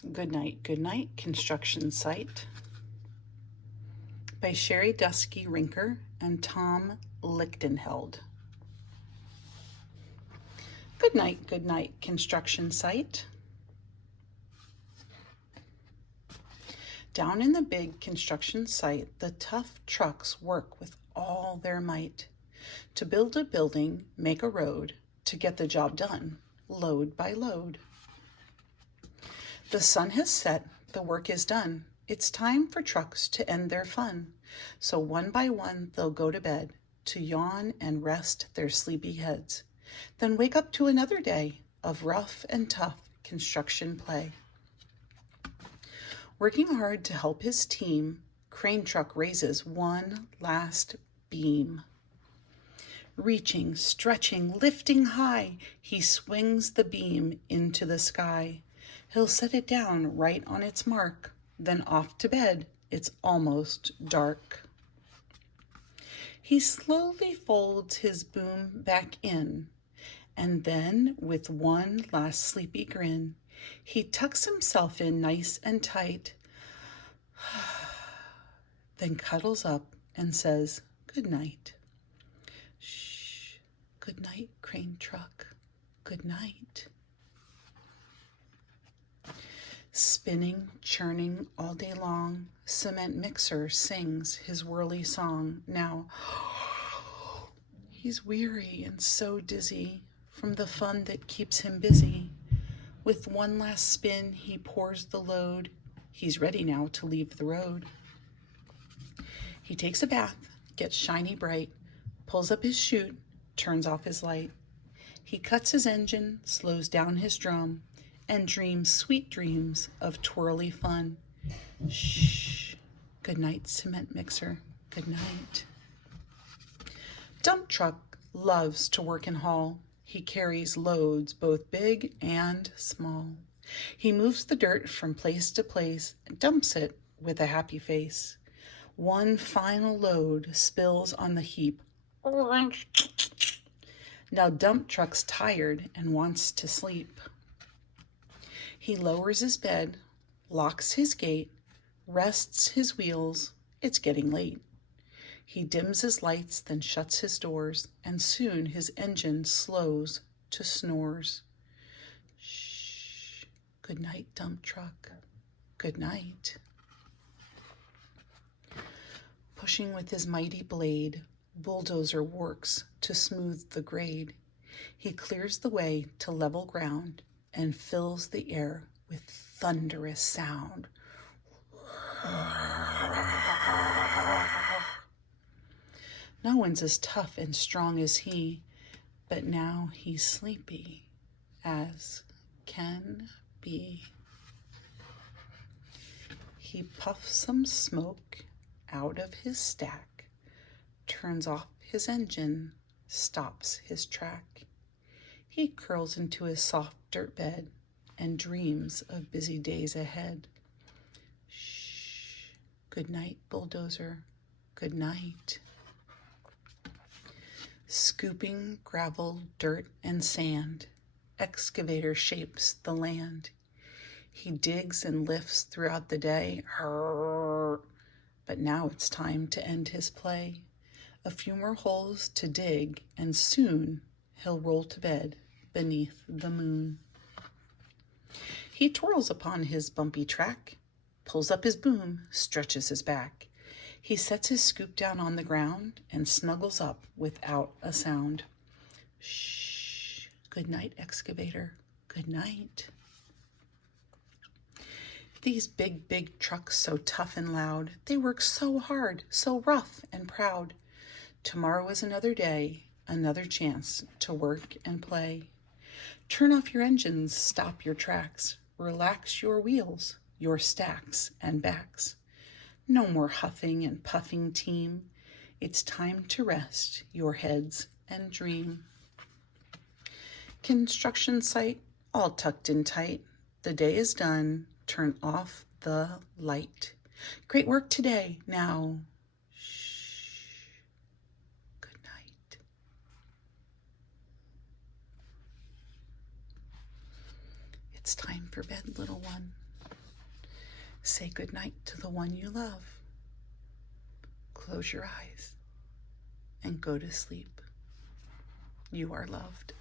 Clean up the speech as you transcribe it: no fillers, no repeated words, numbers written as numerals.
Goodnight, Goodnight construction site by Sherry Dusky Rinker and Tom Lichtenheld. Goodnight, Goodnight construction site. Down in the big construction site, the tough trucks work with all their might to build a building, make a road, to get the job done, load by load. The sun has set, the work is done. It's time for trucks to end their fun. So one by one they'll go to bed, to yawn and rest their sleepy heads, then wake up to another day of rough and tough construction play. Working hard to help his team, crane truck raises one last beam. Reaching, stretching, lifting high, he swings the beam into the sky. He'll set it down right on its mark, then off to bed. It's almost dark. He slowly folds his boom back in, and then with one last sleepy grin, he tucks himself in nice and tight, then cuddles up and says, "Good night." Shh, good night, crane truck, good night. Spinning, churning all day long, cement mixer sings his whirly song. Now, he's weary and so dizzy from the fun that keeps him busy. With one last spin, he pours the load. He's ready now to leave the road. He takes a bath, gets shiny bright, pulls up his chute, turns off his light. He cuts his engine, slows down his drum, and dreams sweet dreams of twirly fun. Shh, good night, cement mixer, good night. Dump truck loves to work and haul. He carries loads both big and small. He moves the dirt from place to place and dumps it with a happy face. One final load spills on the heap. Now dump truck's tired and wants to sleep. He lowers his bed, locks his gate, rests his wheels. It's getting late. He dims his lights, then shuts his doors, and soon his engine slows to snores. Shh, good night, dump truck, good night. Pushing with his mighty blade, bulldozer works to smooth the grade. He clears the way to level ground and fills the air with thunderous sound. No one's as tough and strong as he, but now he's sleepy as can be. He puffs some smoke out of his stack, turns off his engine, stops his track. He curls into his soft dirt bed and dreams of busy days ahead. Shh, good night, bulldozer, good night. Scooping gravel, dirt, and sand, excavator shapes the land. He digs and lifts throughout the day, but now it's time to end his play. A few more holes to dig, and soon he'll roll to bed beneath the moon. He twirls upon his bumpy track, pulls up his boom, stretches his back. He sets his scoop down on the ground and snuggles up without a sound. Shh, good night, excavator, good night. These big, big trucks so tough and loud, they work so hard, so rough and proud. Tomorrow is another day, another chance to work and play. Turn off your engines, stop your tracks, relax your wheels, your stacks and backs. No more huffing and puffing, team. It's time to rest your heads and dream. Construction site all tucked in tight. The day is done. Turn off the light. Great work today. Now, shh. Good night. It's time for bed, little one. Say goodnight to the one you love. Close your eyes and go to sleep. You are loved.